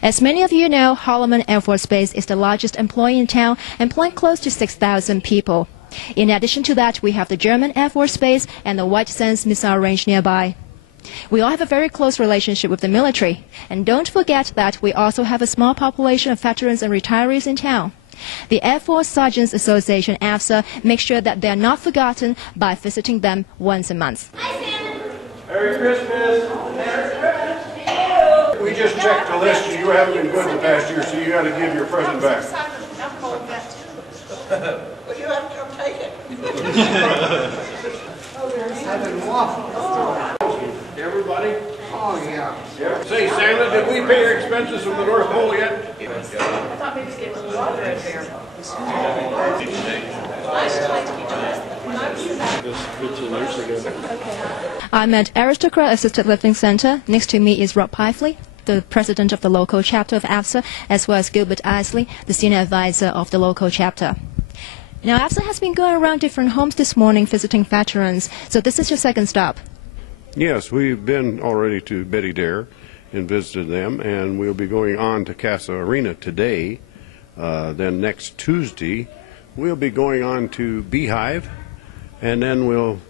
As many of you know, Holloman Air Force Base is the largest employer in town, employing close to 6,000 people. In addition to that, we have the German Air Force Base and the White Sands Missile Range nearby. We all have a very close relationship with the military. And don't forget that we also have a small population of veterans and retirees in town. The Air Force Sergeants Association, AFSA, makes sure that they are not forgotten by visiting them once a month. Merry Christmas! We just checked the list. You haven't been good the past year, so you got to give your present back. Well, you have to come take it. Everybody? Oh, yeah. Say, Santa, did we pay your expenses from the North Pole yet? I thought maybe it's getting water in there. I'm at Aristocrat Assisted Living Center. Next to me is Pfeifle, the president of the local chapter of AFSA, as well as Gilbert Isley, the senior advisor of the local chapter. Now, AFSA has been going around different homes this morning visiting veterans, so this is your second stop. Yes, we've been already to Betty Dare and visited them, and we'll be going on to Casa Arena today. Then next Tuesday, we'll be going on to Beehive, and then we'll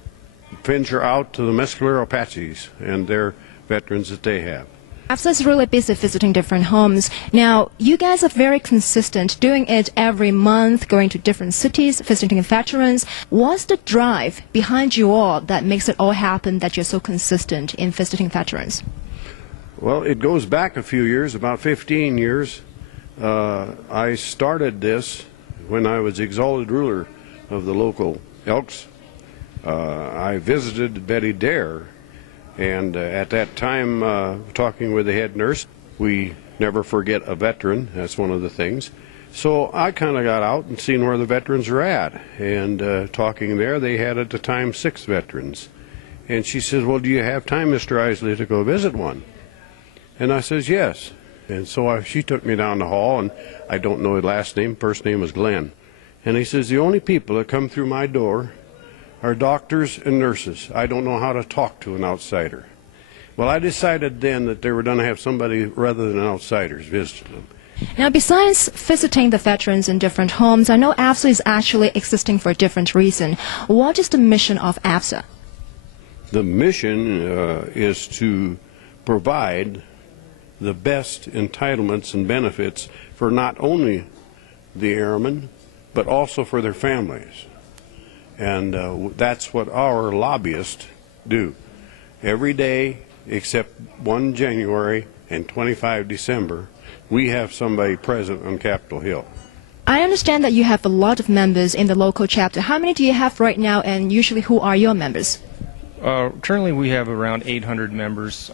venture out to the Mescalero Apaches and their veterans that they have. AFSA is really busy visiting different homes. Now, you guys are very consistent, doing it every month, going to different cities, visiting veterans. What's the drive behind you all that makes it all happen, that you're so consistent in visiting veterans? Well, it goes back a few years, about 15 years. I started this when I was exalted ruler of the local Elks. I visited Betty Dare. And at that time, talking with the head nurse, we never forget a veteran. That's one of the things. So I kind of got out and seen where the veterans are at. And talking there, they had at the time 6 veterans. And she says, well, do you have time, Mr. Isley, to go visit one? And I says, yes. And so she took me down the hall, and I don't know his last name. First name was Glenn. And he says, the only people that come through my door are doctors and nurses. I don't know how to talk to an outsider. Well, I decided then that they were going to have somebody rather than outsiders visit them. Now, besides visiting the veterans in different homes, I know AFSA is actually existing for a different reason. What is the mission of AFSA? The mission is to provide the best entitlements and benefits for not only the airmen, but also for their families. And that's what our lobbyists do. Every day, except 1 January and 25 December, we have somebody present on Capitol Hill. I understand that you have a lot of members in the local chapter. How many do you have right now, and usually who are your members? Currently we have around 800 members,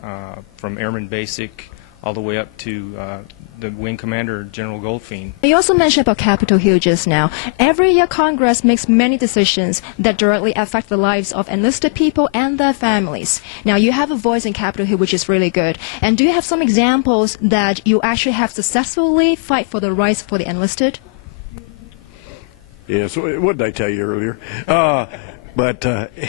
from Airman Basic all the way up to the Wing Commander, General Goldfein. You also mentioned about Capitol Hill just now. Every year Congress makes many decisions that directly affect the lives of enlisted people and their families. Now, you have a voice in Capitol Hill, which is really good. And do you have some examples that you actually have successfully fight for the rights for the enlisted? Yes, what did I tell you earlier?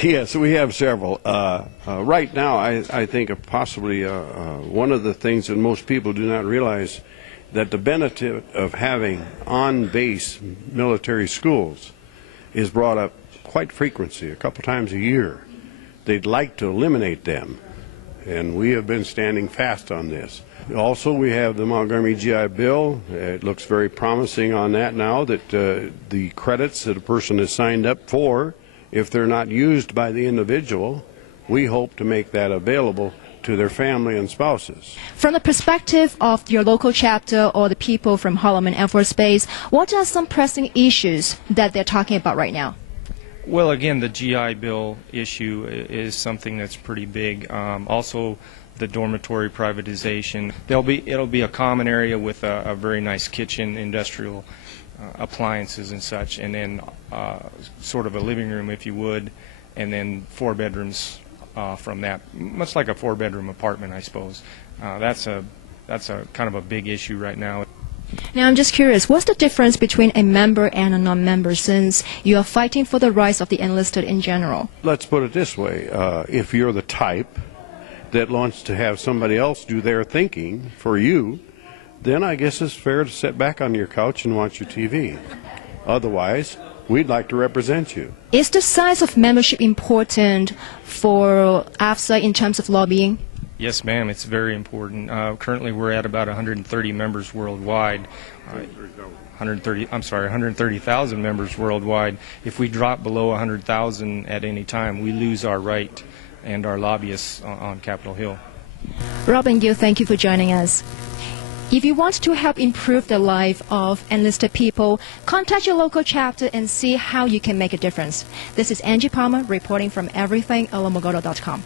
Yes, we have several. Right now, I think of possibly one of the things that most people do not realize, that the benefit of having on-base military schools is brought up quite frequently, a couple times a year. They'd like to eliminate them, and we have been standing fast on this. Also, we have the Montgomery GI Bill. It looks very promising on that now, that the credits that a person is signed up for, if they're not used by the individual, we hope to make that available to their family and spouses. From the perspective of your local chapter or the people from Holloman Air Force Base, what are some pressing issues that they're talking about right now? Well, again, the GI Bill issue is something that's pretty big. Also, the dormitory privatization. It'll be a common area with a very nice kitchen, industrial appliances and such, and then sort of a living room, if you would, and then 4 bedrooms from that, much like a 4-bedroom apartment, I suppose. That's a kind of a big issue right now. Now, I'm just curious, what's the difference between a member and a non-member, since you are fighting for the rights of the enlisted in general? Let's put it this way. If you're the type that wants to have somebody else do their thinking for you, then I guess it's fair to sit back on your couch and watch your TV. Otherwise, we'd like to represent you. Is the size of membership important for AFSA in terms of lobbying? Yes, ma'am, it's very important. Currently, we're at about 130 members worldwide. 130,000 members worldwide. If we drop below 100,000 at any time, we lose our right and our lobbyists on Capitol Hill. Rob and Gil, thank you for joining us. If you want to help improve the life of enlisted people, contact your local chapter and see how you can make a difference. This is Angie Palmer reporting from everythingalamogordo.com.